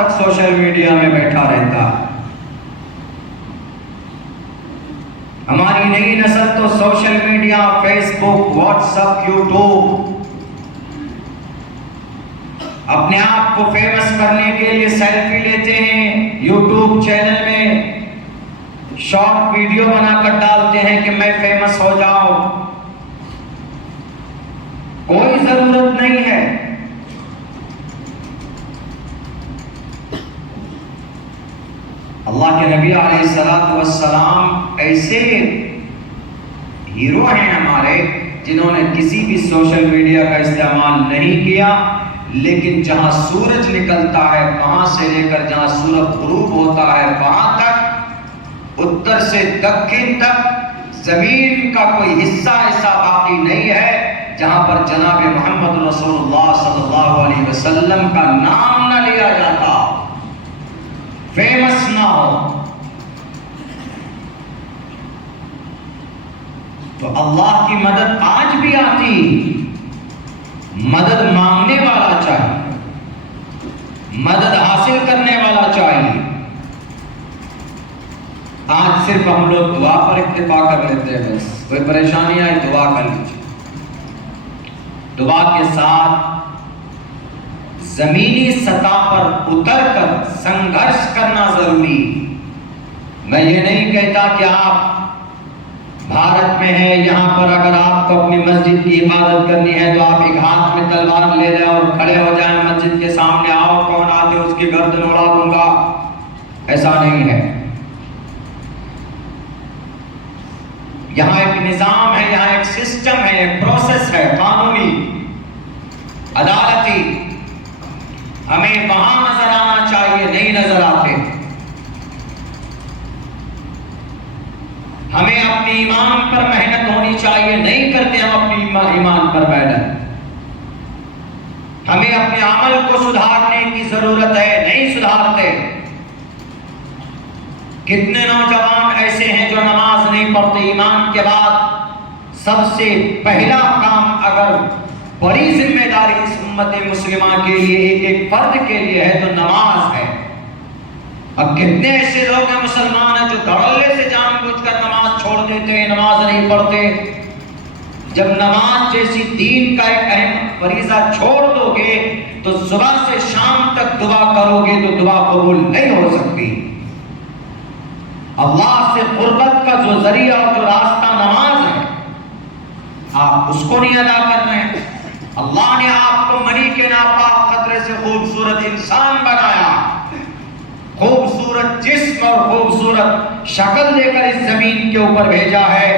تک social media میں بیٹھا رہتا ہے۔ ہماری نئی نسل تو سوشل میڈیا، فیس بک، واٹس ایپ، یوٹیوب، اپنے آپ کو فیمس کرنے کے لیے سیلفی لیتے ہیں، یوٹیوب چینل میں شارٹ ویڈیو بنا کر ڈالتے ہیں کہ میں فیمس ہو جاؤں۔ کوئی ضرورت نہیں ہے۔ اللہ کے نبی علیہ الصلوۃ والسلام ایسے ہیرو ہیں ہمارے جنہوں نے کسی بھی سوشل میڈیا کا استعمال نہیں کیا، لیکن جہاں سورج نکلتا ہے وہاں سے لے کر جہاں سورج غروب ہوتا ہے وہاں تک، اتر سے دکن تک زمین کا کوئی حصہ ایسا باقی نہیں ہے جہاں پر جناب محمد رسول اللہ صلی اللہ علیہ وسلم کا نام نہ لیا جاتا، فیمس نہ ہو۔ تو اللہ کی مدد آج بھی آتی، مدد مانگنے والا چاہیے، مدد حاصل کرنے والا چاہیے۔ آج صرف ہم لوگ دعا پر اکتفا کر لیتے ہیں، بس کوئی پریشانی آئے دعا کر لیجیے۔ دعا کے ساتھ زمینی سطح پر اتر کر سنگھرش کرنا ضروری۔ میں یہ نہیں کہتا کہ آپ بھارت میں ہیں، یہاں پر اگر آپ کو اپنی مسجد کی حفاظت کرنی ہے تو آپ ایک ہاتھ میں تلوار لے لیں اور کھڑے ہو جائیں مسجد کے سامنے، آؤ کون آتے اس کی گردن اڑا دوں گا، ایسا نہیں ہے۔ یہاں ایک نظام ہے، یہاں ایک سسٹم ہے، ایک پروسیس ہے، قانونی، عدالتی۔ ہمیں وہاں نظر آنا چاہیے، نہیں نظر آتے۔ ہمیں اپنی ایمان پر محنت ہونی چاہیے، نہیں کرتے ہم اپنی ایمان پر محنت۔ ہمیں اپنے عمل کو سدھارنے کی ضرورت ہے، نہیں سدھارتے۔ کتنے نوجوان ایسے ہیں جو نماز نہیں پڑھتے؟ ایمان کے بعد سب سے پہلا کام اگر بڑی ذمہ داری اس امت مسلمہ کے لیے، ایک ایک فرد کے لیے ہے تو نماز ہے۔ اب کتنے ایسے لوگ ہیں مسلمان ہیں جو دھڑلے سے جان بوجھ کر نماز چھوڑ دیتے ہیں، نماز نہیں پڑھتے۔ جب نماز جیسی دین کا ایک اہم فریضہ چھوڑ دو گے تو صبح سے شام تک دعا کرو گے تو دعا قبول نہیں ہو سکتی۔ اللہ سے قربت کا جو ذریعہ اور جو راستہ نماز ہے، آپ اس کو نہیں ادا کر رہے ہیں۔ اللہ نے آپ کو منی کے ناپاک قطرے سے خوبصورت انسان بنایا، خوبصورت جسم اور خوبصورت شکل دے کر اس زمین کے اوپر بھیجا ہے۔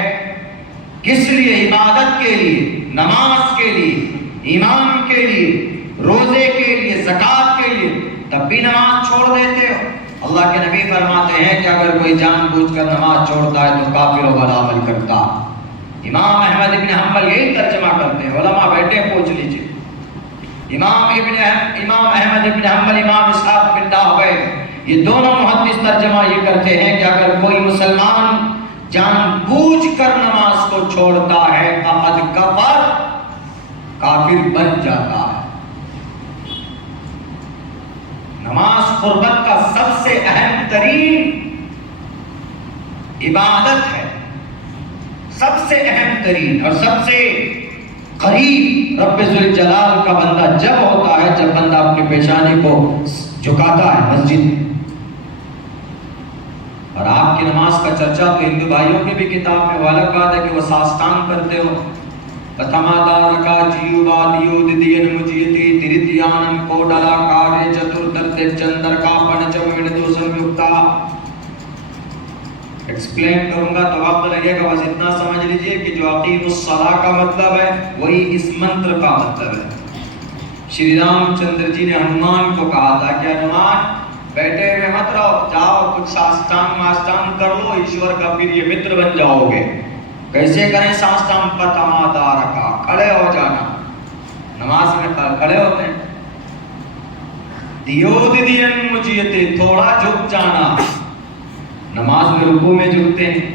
کس لیے؟ عبادت کے لیے، نماز کے لیے، ایمان کے لیے، روزے کے لیے، زکوٰۃ کے لیے، تب بھی نماز چھوڑ دیتے ہو۔ اللہ کے نبی فرماتے ہیں کہ اگر کوئی جان بوجھ کر نماز چھوڑتا ہے تو کافر و غلامل کرتا۔ امام احمد ابن حنبل یہی ترجمہ کرتے ہیں، علماء بیٹھے پوچھ لیجئے۔ امام احمد ابن حنبل، امام اسحاق بن راہویہ، یہ دونوں محدث ترجمہ یہ کرتے ہیں کہ اگر کوئی مسلمان جان بوجھ کر نماز کو چھوڑتا ہے فقد کفر، کافر بن جاتا ہے۔ نماز قربت کا سب سے اہم ترین عبادت ہے، سب سے اہم ترین اور سب سے قریب رب ذوالجلال کا بندہ جب ہوتا ہے جب بندہ اپنی پیشانی کو جھکاتا ہے مسجد۔ اور آپ کی نماز کا چرچا تو ہندو بھائیوں کی بھی کتاب میں والا بات ہے کہ وہ ساستان کرتے ہو، پتھمادارکا جیووادیو ددین مجیتی تریتیانن کوڈلا کارے چتردرتے چندر کا پنچم ونیدوسن یکتا۔ ایکسپلین کروں گا تو وقت لگے گا، بس اتنا سمجھ لیجئے کہ جو اقیم الصلاۃ کا مطلب ہے وہی اس منتر کا مطلب ہے۔ شری رام چندر جی نے ہنومان کو کہا تھا کہ ہنومان بیٹھے ہوئے مت رہو، جاؤ کچھ ساستان ماستان کر لو، ایشور کا پھر یہ متر بن جاؤ گے۔ کیسے کریں ساستان؟ پتھمادارکا، کھڑے ہو جانا، نماز میں کھڑے ہوتے ہیں۔ دیو ددین مجیتے، تھوڑا جھک جانا، نماز میں رکوع میں جھکتے ہیں۔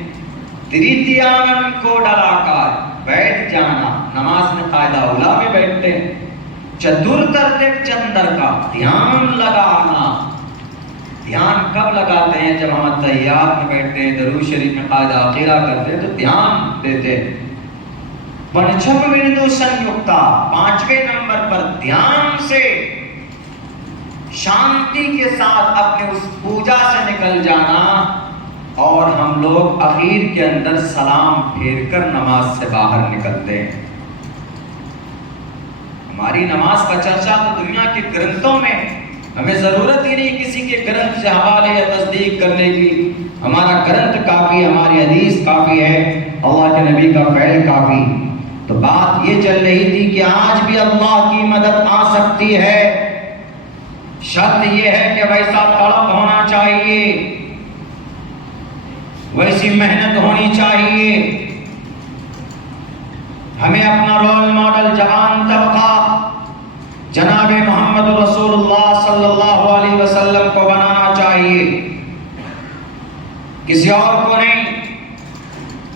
تریتیانن کو ڈلا کر، بیٹھ جانا، نماز میں قاعدہ اولا میں بیٹھتے ہیں۔ چتردرتے چندر کا، دھیان لگانا، دھیان کب لگاتے ہیں؟ جب ہم تحیات میں بیٹھتے ہیں، درود شریف میں قاعدہ عقیدہ کرتے ہیں تو دھیان دیتے ہیں۔ پنچم بندو سنیکتا، 5ویں نمبر پر دھیان سے شانتی کے ساتھ اپنے اس پوجا سے نکل جانا، اور ہم لوگ اخیر کے اندر سلام پھیر کر نماز سے باہر نکلتے ہیں۔ ہماری نماز کا چرچا تو دنیا کے گرنتھوں میں، ہمیں ضرورت ہی نہیں کسی کے گرنتھ سے حوالے یا تصدیق کرنے کی، ہمارا گرنتھ کافی، ہماری حدیث کافی ہے، اللہ کے نبی کا فعل کافی۔ تو بات یہ چل رہی تھی کہ آج بھی اللہ کی مدد آ سکتی ہے، شرط یہ ہے کہ ویسا طلب ہونا چاہیے، ویسی محنت ہونی چاہیے۔ ہمیں اپنا رول ماڈل جوان طبقہ جناب محمد رسول اللہ صلی اللہ علیہ وسلم کو بنانا چاہیے، کسی اور کو نہیں۔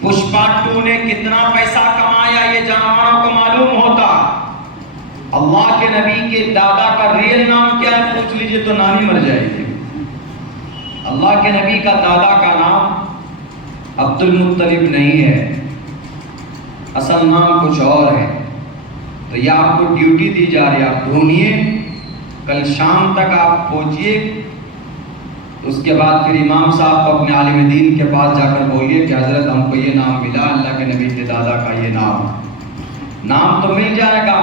پشپا 2 نے کتنا پیسہ کمایا یہ جوانوں کو معلوم ہوتا۔ اللہ کے نبی کے دادا کا ریل نام کیا ہے پوچھ لیجئے تو نانی مر جائے گی۔ اللہ کے نبی کا دادا کا نام عبد المطلب نہیں ہے، اصل نام کچھ اور ہے۔ تو یہ آپ کو ڈیوٹی دی جا رہی ہے، آپ ڈھونڈیے، کل شام تک آپ پہنچیے، اس کے بعد پھر امام صاحب کو اپنے عالم دین کے پاس جا کر بولیے کہ حضرت ہم کو یہ نام ملا، اللہ کے نبی کے دادا کا یہ نام تو مل جائے گا۔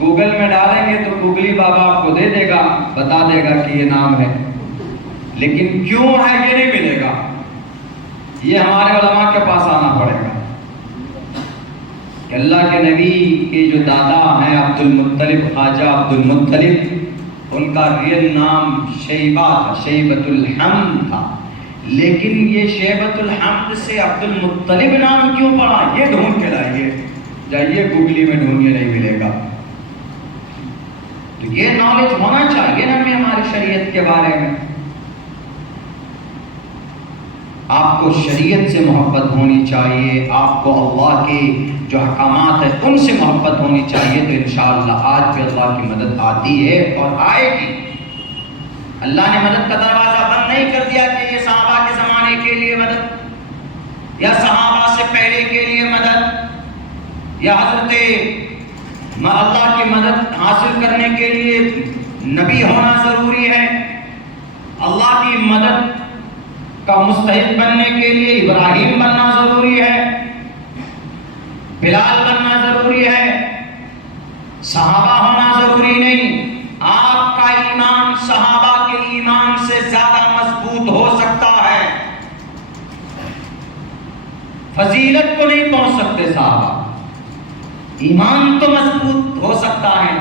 گوگل میں ڈالیں گے تو گوگلی بابا آپ کو دے دے گا، بتا دے گا کہ یہ نام ہے، لیکن کیوں ہے یہ نہیں ملے گا، یہ ہمارے علماء کے پاس آنا پڑے گا کہ اللہ کے نبی کے جو دادا ہیں عبد المطلب، خواجہ عبد المطلب، ان کا ریل نام شیبہ تھا، شیبۃ الحمد تھا، لیکن یہ شیبۃ الحمد سے عبد المطلب نام کیوں پڑا یہ ڈھونڈ کے لائیے، جائیے گوگلی میں ڈھونڈیے، نہیں ملے گا۔ تو یہ نالج ہونا چاہیے نا ہمیں ہماری شریعت کے بارے میں۔ آپ کو شریعت سے محبت ہونی چاہیے، آپ کو اللہ کے جو احکامات ہیں ان سے محبت ہونی چاہیے، تو انشاءاللہ آج بھی اللہ کی مدد آتی ہے اور آئے گی۔ اللہ نے مدد کا دروازہ بند نہیں کر دیا کہ یہ صحابہ کے زمانے کے لیے مدد، یا صحابہ سے پہلے کے لیے مدد، یا حضرت اللہ کی مدد حاصل کرنے کے لیے نبی ہونا ضروری ہے، اللہ کی مدد کا مستحق بننے کے لیے ابراہیم بننا ضروری ہے، بلال بننا ضروری ہے، صحابہ ہونا ضروری نہیں۔ آپ کا ایمان صحابہ کے ایمان سے زیادہ مضبوط ہو سکتا ہے، فضیلت کو نہیں پہنچ سکتے صحابہ، ایمان تو مضبوط ہو سکتا ہے۔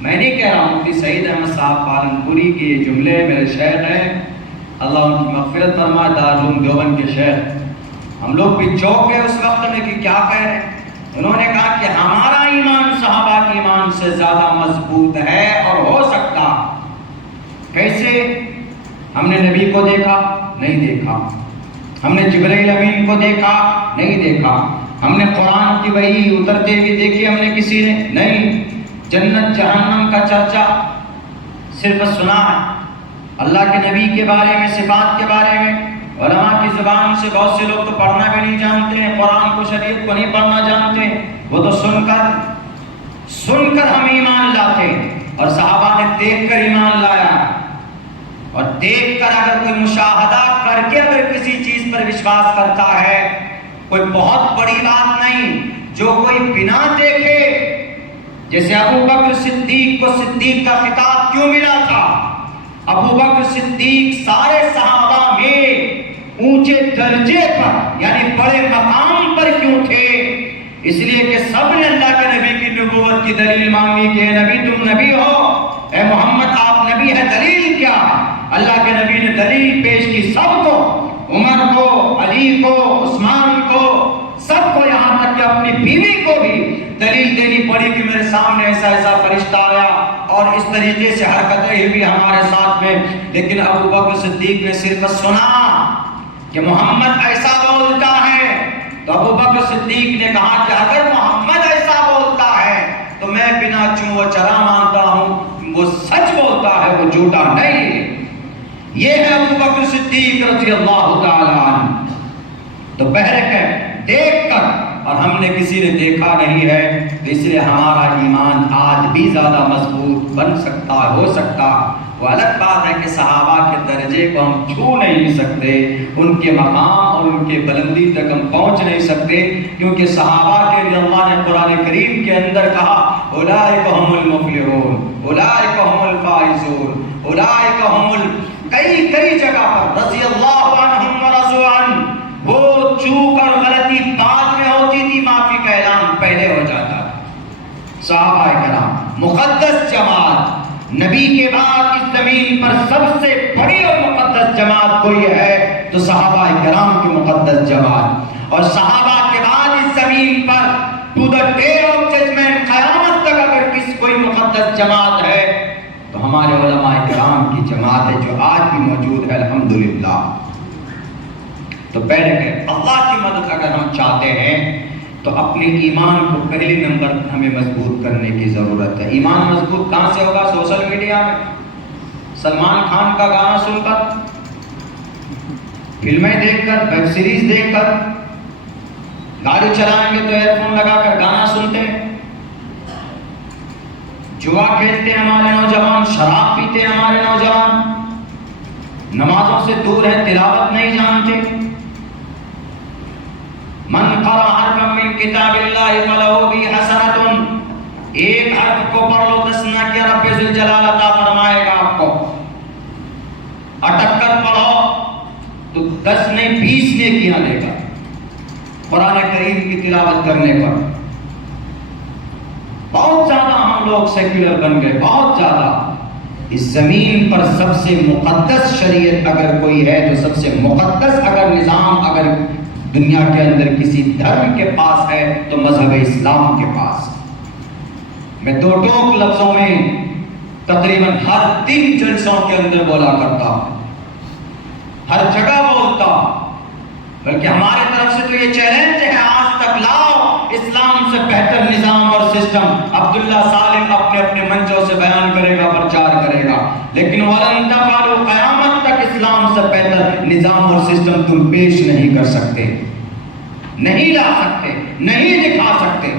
میں نہیں کہہ رہا ہوں، مفتی سعید احمد صاحب پالنپوری کے یہ جملے میرے شیخ ہیں، اللہ ان کی مغفرت فرمائے، دارالعلوم دیوبند کے شیخ، ہم لوگ بھی چوک گئے اس وقت میں کہ کیا کہہ رہے ہیں۔ انہوں نے کہا کہ ہمارا ایمان صحابہ کے ایمان سے زیادہ مضبوط ہے اور ہو سکتا۔ کیسے؟ ہم نے نبی کو دیکھا نہیں دیکھا، ہم نے جبرائیل امین کو دیکھا نہیں دیکھا، ہم نے قرآن کی وحی اترتے ہوئے دیکھی ہم نے کسی نے نہیں، جنت جہنم کا چرچا صرف سنا ہے، اللہ کے نبی کے بارے میں، صفات کے بارے میں علماء کی زبان سے بہت سے لوگ تو پڑھنا بھی نہیں جانتے ہیں، قرآن کو شریعت کو نہیں پڑھنا جانتے، وہ تو سن کر ہم ایمان لاتے ہیں، اور صحابہ نے دیکھ کر ایمان لایا، اور دیکھ کر اگر کوئی مشاہدہ کر کے اگر کسی چیز پر وشواس کرتا ہے، کوئی بہت بڑی بات نہیں۔ جو کوئی بنا دیکھے، جیسے ابو بکر صدیق کو صدیق کا خطاب کیوں ملا تھا؟ ابو بکر صدیق سارے صحابہ میں اونچے درجے پر یعنی بڑے مقام پر کیوں تھے؟ اس لیے کہ سب نے اللہ کے نبی کی نبوت کی دلیل مانگی کہ اے نبی تم نبی ہو، اے محمد آپ نبی ہے، دلیل کیا؟ اللہ کے نبی نے دلیل پیش کی سب کو، عمر کو، علی کو، عثمان کو، سب کو، یہاں تک کہ اپنی بیوی کو بھی دلیل دینی پڑی کہ میرے سامنے ایسا ایسا فرشتہ آیا اور اس طریقے سے حرکتیں ہوئی ہمارے ساتھ میں۔ لیکن ابو بکر صدیق نے صرف سنا کہ محمد ایسا بولتا ہے، تو ابو بکر صدیق نے کہا کہ اگر محمد ایسا بولتا ہے تو میں بنا چوں و چرا مانتا ہوں، وہ سچ بولتا ہے، وہ جو جھوٹا نہیں. یہ ہے ابو بکر صدیق رضی اللہ تعالی عنہ. تو بہرکہ دیکھ کر، اور ہم نے کسی نے دیکھا نہیں ہے، تو اس لیے ہمارا ایمان آج بھی زیادہ مضبوط بن سکتا ہو سکتا. وہ الگ بات ہے کہ صحابہ کے درجے کو ہم چھو نہیں سکتے، ان کے مقام اور ان کے بلندی تک ہم پہنچ نہیں سکتے، کیونکہ صحابہ کے لیے اللہ نے قرآن کریم کے اندر کہا اولئک هم المفلحون، اولئک هم الفائزون، اولئک هم کئی جگہ پر رضی اللہ عنہم ورضوا عنہ. وہ چوک اور غلطی بعد میں ہوتی تھی، معافی کا اعلان پہلے ہو جاتا تھا. صحابہ کرام مقدس جماعت، نبی کے بعد اس زمین پر سب سے بڑی اور مقدس جماعت کوئی ہے تو صحابہ کرام کی مقدس جماعت. اور صحابہ کے بعد اس زمین پر to the day of judgment, قیامت تک اگر کوئی مقدس جماعت ہے تو ہمارے علماء کرام کی جماعت ہے جو آج بھی موجود ہے الحمدللہ. تو پہلے کہ اللہ کی مدد اگر ہم چاہتے ہیں تو اپنے ایمان کو پہلے نمبر ہمیں مضبوط کرنے کی ضرورت ہے. ایمان مضبوط کہاں سے ہوگا؟ سوشل میڈیا میں سلمان خان کا گانا سن کر، فلمیں دیکھ کر، ویب سیریز دیکھ کر. گاڑی چلائیں گے تو ایئر فون لگا کر گانا سنتے ہیں، جوا کھیلتے ہیں ہمارے نوجوان، شراب پیتے ہیں ہمارے نوجوان، نمازوں سے دور ہیں، تلاوت نہیں جانتے. من قرأ حرفا من کتاب اللہ فلہ بہ حسنۃ، ایک حرف کو پڑھ لو 10 نیکیاں رب ذوالجلال عطا فرمائے گا آپ کو. اٹک کر پڑھو تو 10 نہیں 20 نیکیاں دے گا قرآن کریم کی تلاوت کرنے پر. بہت زیادہ ہم لوگ سیکولر بن گئے، بہت زیادہ. اس زمین پر سب سے مقدس شریعت اگر کوئی ہے تو سب سے مقدس اگر نظام اگر دنیا کے اندر کسی دھرم کے پاس ہے تو مذہب اسلام کے پاس. میں دو ٹوک لفظوں میں تقریباً ہر 3 جلسوں کے اندر بولا کرتا ہوں، ہر جگہ بولتا ہوں. بلکہ ہمارے طرف سے تو یہ چیلنج ہے آج تک لاؤ اسلام سے بہتر نظام اور سسٹم. عبداللہ سالم اپنے اپنے منچوں سے بیان کرے گا، پرچار کرے گا، لیکن وَلَن تَفْعَلُوا، قیامت تک اسلام سے بہتر نظام اور سسٹم تم پیش نہیں کر سکتے، نہیں لا سکتے، نہیں دکھا سکتے.